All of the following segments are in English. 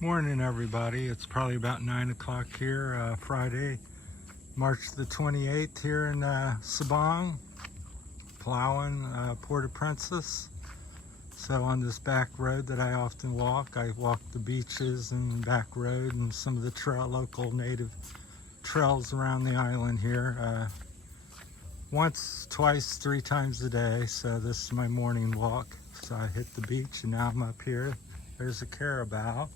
Morning, everybody. It's probably about 9 o'clock here, Friday, March the 28th here in Sabang, Palawan, Port-au-Prince. So on this back road that I often walk, I walk the beaches and back road and some of the local native trails around the island here. Once, twice, 3 times a day. So this is my morning walk. So I hit the beach and now I'm up here. There's a carabao.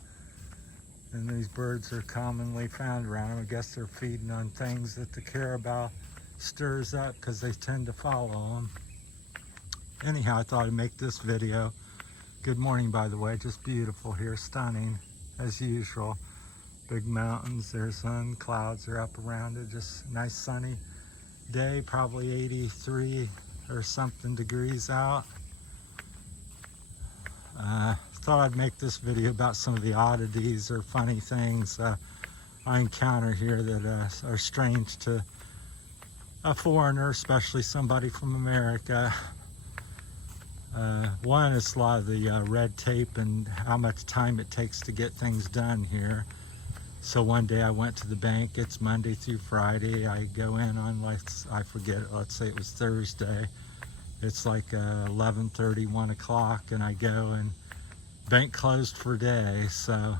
And these birds are commonly found around them. I guess they're feeding on things that the carabao stirs up because they tend to follow them. Anyhow, I thought I'd make this video. Good morning, by the way. Just beautiful here, stunning as usual. Big mountains, there's sun, clouds are up around it. Just a nice sunny day, probably 83 or something degrees out. Thought I'd make this video about some of the oddities or funny things I encounter here that are strange to a foreigner, especially somebody from America. One is a lot of the red tape and how much time it takes to get things done here. So one day I went to the bank. It's Monday through Friday. I go in on, I forget, let's say it was Thursday. It's like 11:30, 1 o'clock, and I go and bank closed for a day, so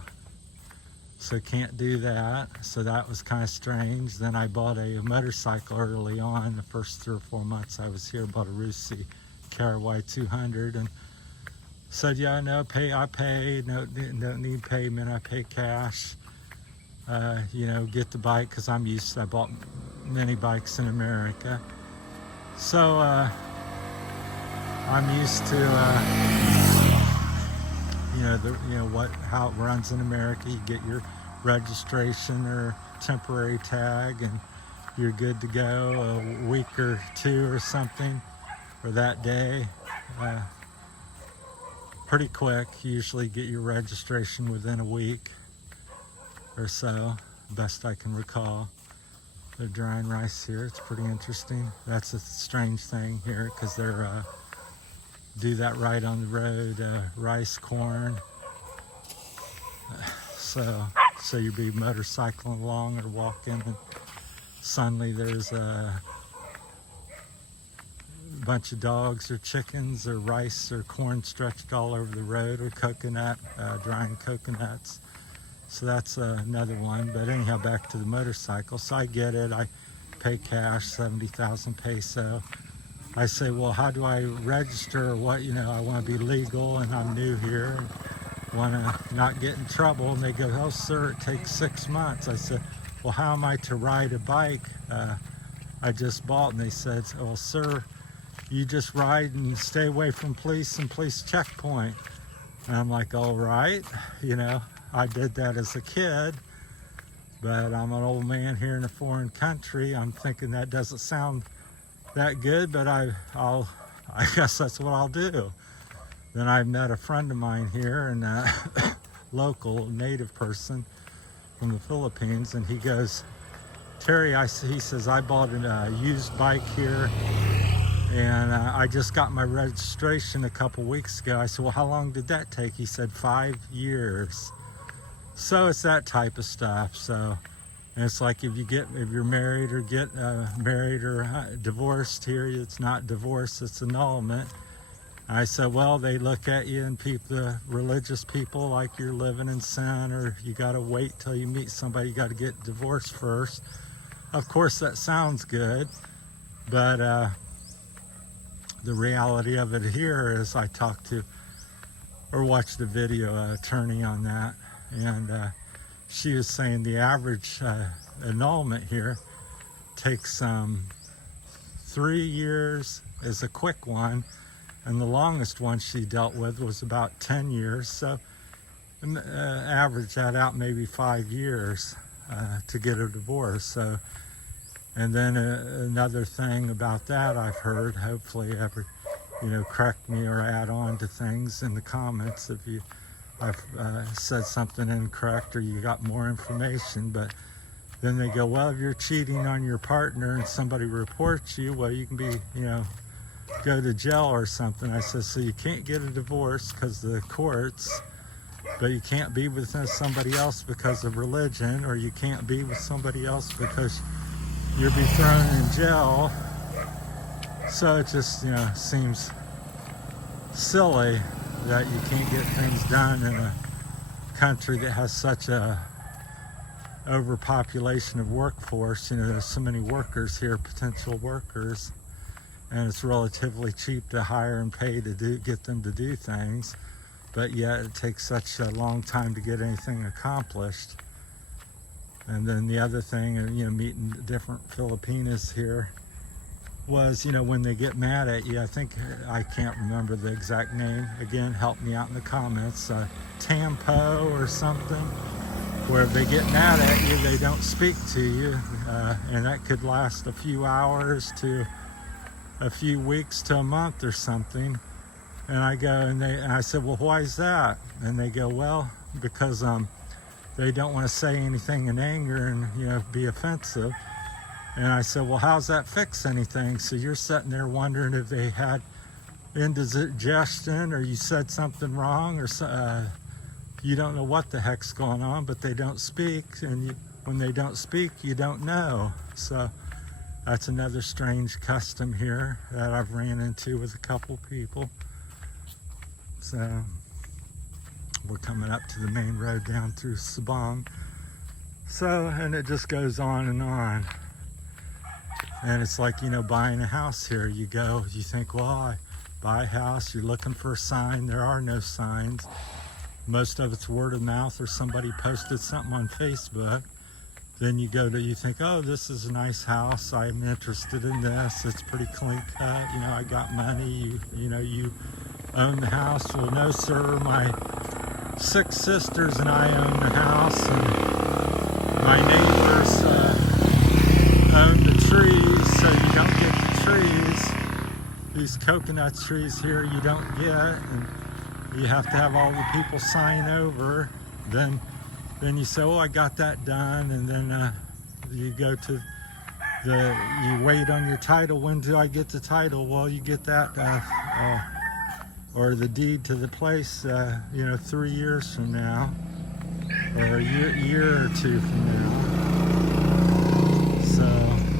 can't do that. So that was kind of strange. Then I bought a motorcycle early on. The first 3 or 4 months I was here, bought a Rusi Caraway 200 and said, yeah, no, I pay, no, don't need payment, I pay cash. You know, get the bike because I'm used to, I bought many bikes in America. So I'm used to how it runs in America. You get your registration or temporary tag and you're good to go a week or 2 or something, or that day. Pretty quick. You usually get your registration within a week or so, best I can recall. They're drying rice here. It's pretty interesting. That's a strange thing here because they're do that right on the road, rice, corn. So you'd be motorcycling along or walking, and suddenly there's a bunch of dogs or chickens or rice or corn stretched all over the road, or coconut, drying coconuts. So that's another one. But anyhow, back to the motorcycle. So I get it. I pay cash, 70,000 peso. I say, well, how do I register or what? You know, I want to be legal and I'm new here and want to not get in trouble. And they go, oh, sir, it takes 6 months. I said, well, how am I to ride a bike I just bought? And they said, well, sir, you just ride and stay away from police and police checkpoint. And I'm like, all right. You know, I did that as a kid, but I'm an old man here in a foreign country. I'm thinking that doesn't sound that good, but I guess that's what I'll do. Then I met a friend of mine here, and local native person from the Philippines, and he goes, Terry, he says, I bought a used bike here, and I just got my registration a couple weeks ago. I said, well, how long did that take? He said 5 years. So it's that type of stuff. So. And it's like if you're married or get married or divorced here, it's not divorce, it's annulment. I said, well, they look at you and the religious people like you're living in sin, or you got to wait till you meet somebody, you got to get divorced first. Of course, that sounds good, but the reality of it here is I talked to or watched a video attorney on that, and she was saying the average annulment here takes 3 years is a quick one, and the longest one she dealt with was about 10 years. So average that out, maybe 5 years to get a divorce. So, and then another thing about that I've heard, hopefully correct me or add on to things in the comments if I've said something incorrect or you got more information. But then they go, well, if you're cheating on your partner and somebody reports you, well, you can be, go to jail or something. I said, so you can't get a divorce because the courts but you can't be with somebody else because of religion, or you can't be with somebody else because you'll be thrown in jail. So it just, seems silly that you can't get things done in a country that has such a overpopulation of workforce. There's so many workers here, potential workers, and it's relatively cheap to hire and pay to get them to do things, but yet it takes such a long time to get anything accomplished. And then the other thing, meeting different Filipinos here was, when they get mad at you, I can't remember the exact name, again, help me out in the comments, Tampo or something, where if they get mad at you, they don't speak to you, and that could last a few hours to a few weeks to a month or something. And I go, and I said, well, why is that? And they go, well, because they don't want to say anything in anger and be offensive. And I said, well, how's that fix anything? So you're sitting there wondering if they had indigestion, or you said something wrong, or you don't know what the heck's going on, but they don't speak, and when they don't speak, you don't know. So that's another strange custom here that I've ran into with a couple people. So we're coming up to the main road down through Sabang. So, and it just goes on and on. And it's like, buying a house here. You go, you think, well, I buy a house, you're looking for a sign. There are no signs. Most of it's word of mouth, or somebody posted something on Facebook. Then you think, oh, this is a nice house. I'm interested in this. It's pretty clean cut. I got money. You own the house. Well, no, sir. My 6 sisters and I own the house, and my neighbors own the trees, so you don't get the trees. These coconut trees here you don't get, and you have to have all the people sign over. Then you say, oh, I got that done, and then you go to you wait on your title. When do I get the title? Well, you get that or the deed to the place 3 years from now, or a year or 2 from now. So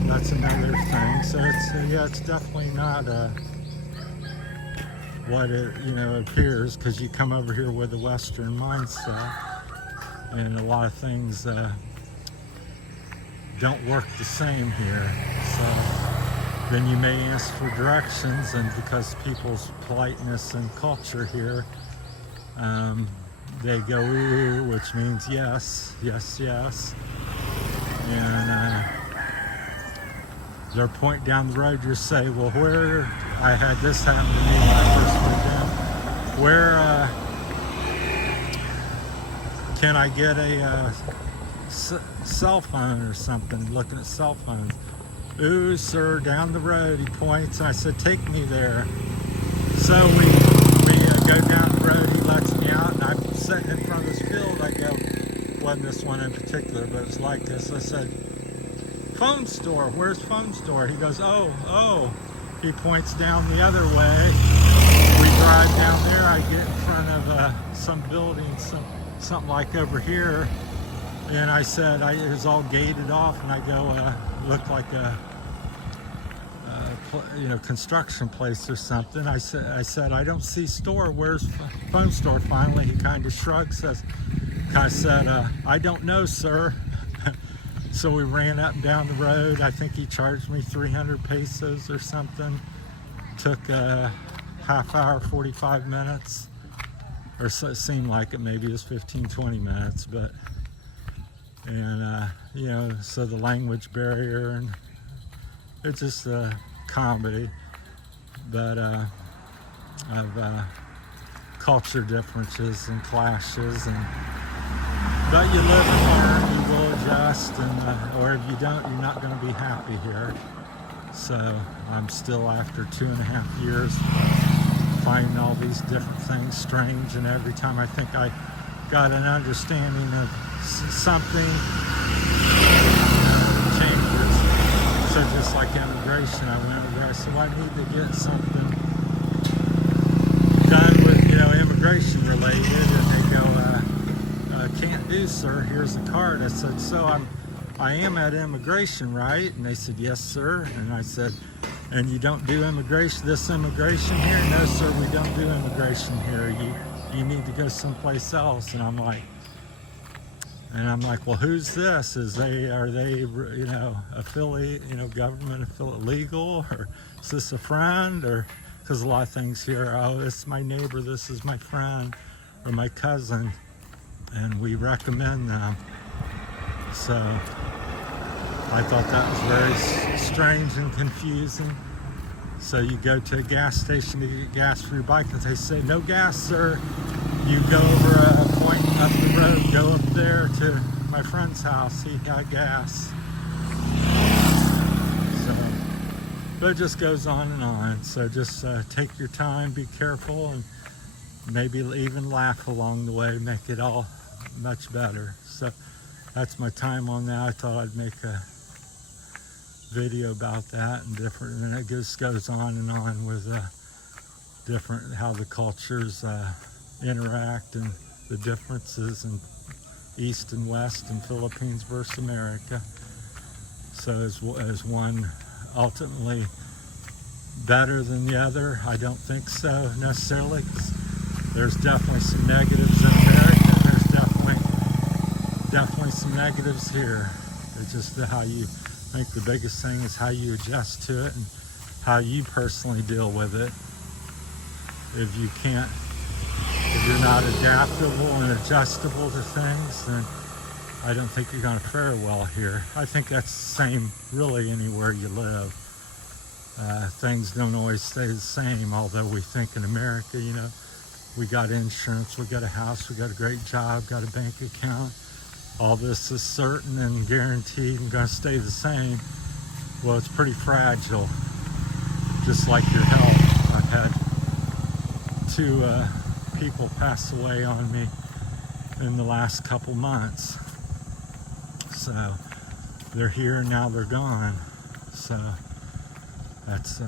that's another thing. So it's definitely not what it appears, because you come over here with a Western mindset, and a lot of things don't work the same here. So then you may ask for directions, and because people's politeness and culture here, they go ooh, which means yes, yes, yes, and their point down the road, you say, well, where, I had this happen to me when I first moved down, where can I get a cell phone or something? Looking at cell phones. Ooh, sir, down the road, he points, and I said, take me there. So we go down the road, he lets me out, and I'm sitting in front of this field. I go, wasn't this one in particular, but it's like this. I said, phone store, where's phone store? He goes, oh. He points down the other way. We drive down there. I get in front of some building, something like over here. And I said, it was all gated off, and I go, looked like a construction place or something. I said, I don't see store. Where's phone store? Finally, he kind of shrugs. I said, I don't know, sir. So we ran up and down the road. I think he charged me 300 pesos or something. Took a half hour, 45 minutes. Or so it seemed like it. Maybe it was 15, 20 minutes. But, so the language barrier, and it's just a comedy. But of culture differences and clashes. But you live and learn, you will adjust, or if you don't, you're not going to be happy here. So I'm still, after 2.5 years, finding all these different things strange, and every time I think I got an understanding of something, changes. So just like immigration, I went over there, I said, well, I need to get something done with, immigration related, and they go, do, sir. Here's a card. I said, so I am at immigration, right? And they said, yes, sir. And I said, and you don't do this immigration here? No, sir, we don't do immigration here. You need to go someplace else. And I'm like, well, who's this? Are they, affiliate, government affiliate, legal, or is this a friend? Or because a lot of things here, oh, this is my neighbor, this is my friend, or my cousin, and we recommend them. So I thought that was very strange and confusing. So you go to a gas station to get gas for your bike, and they say, no gas, sir. You go over a point up the road, go up there to my friend's house, he got gas. So, but it just goes on and on. So just take your time, be careful, and maybe even laugh along the way, make it all much better. So that's my time on that. I thought I'd make a video about that and different, and it just goes on and on with different, how the cultures interact and the differences in East and West and Philippines versus America. So is one ultimately better than the other? I don't think so necessarily, 'cause there's definitely some negatives in America. There's definitely some negatives here. It's just how you, I think the biggest thing is how you adjust to it and how you personally deal with it. If you're not adaptable and adjustable to things, then I don't think you're going to fare well here. I think that's the same really anywhere you live. Things don't always stay the same, although we think in America, we got insurance, we got a house, we got a great job, got a bank account. All this is certain and guaranteed and going to stay the same. Well, it's pretty fragile, just like your health. I've had 2 people pass away on me in the last couple months. So they're here and now they're gone. So that's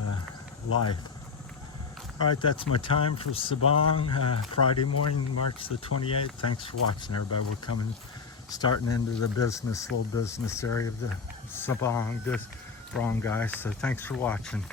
life. All right, that's my time for Sabang, Friday morning, March the 28th. Thanks for watching, everybody. We're starting into the little business area of the Sabang, this wrong guys. So thanks for watching.